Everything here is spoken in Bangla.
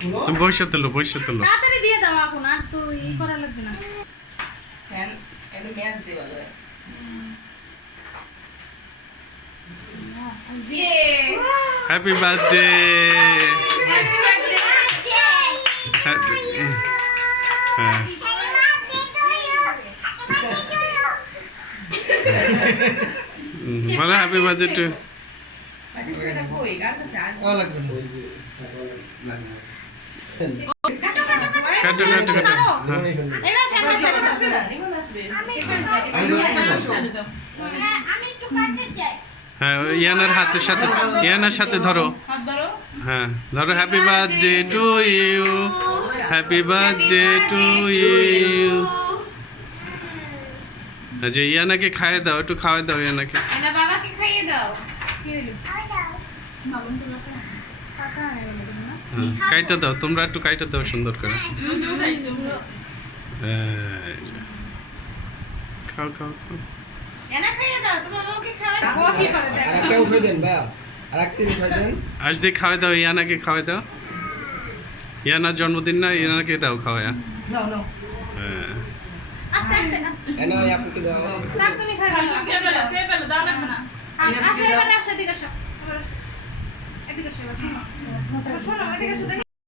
তুমি পয়সা তুলো তাড়াতাড়ি দিয়ে দাও এখন, আর তো ই করা লাগবে না। ফ্যান এনে ম্যাচ দেবা লয় দিয়ে হ্যাপি বার্থডে বলো হ্যাপি বার্থডে টু কই গান আছে আজ কাটো কাটো কাটো কাটো কাটো এবার ফ্যানটা ছেড়ে দাও। আসবে না ইমন আসবে আমি একটু কাটতে চাই। হ্যাঁ ইয়ানার সাথে ধরো হাত ধরো। হ্যাঁ ধরো happy birthday to you happy birthday to you আচ্ছা ইয়ানাকে খাইয়ে দাও একটু খাওয়াই দাও ইয়ানাকে এটা বাবাকে খাইয়ে দাও। কি হলো? আই দাও। বাবন তো লোকে কাকা আনে বলে না। হ্যাঁ, কাইটা দাও তোমরা একটু কাইটা দাও সুন্দর করে এই যে। খাও খাও খাও এনা খাইয়ে দাও, তোমার বাবাকে খাওয়াই দাও। ও কি করে দেখো। আরেকটা উঠে দেন ভাইয়া, আরেকটা উঠে দেন। আজ দিয়ে খাওয়াই দাও ইয়ানাকে খাওয়াই দাও ইয়ানার জন্মদিন না ইয়ানাকে দাও খাওয়ায়া হ্যাঁ আস্তে আস্তে আস্তে। এনে ওই আপুকে দাও। রাখ তুমি খাই দাও। কে পেলো দাও লাগবে না। আসো এবার আসো, এদিকে আসো। এবার আসো। এদিকে আসো এবার, শোনো। শোনো এদিকে আসো।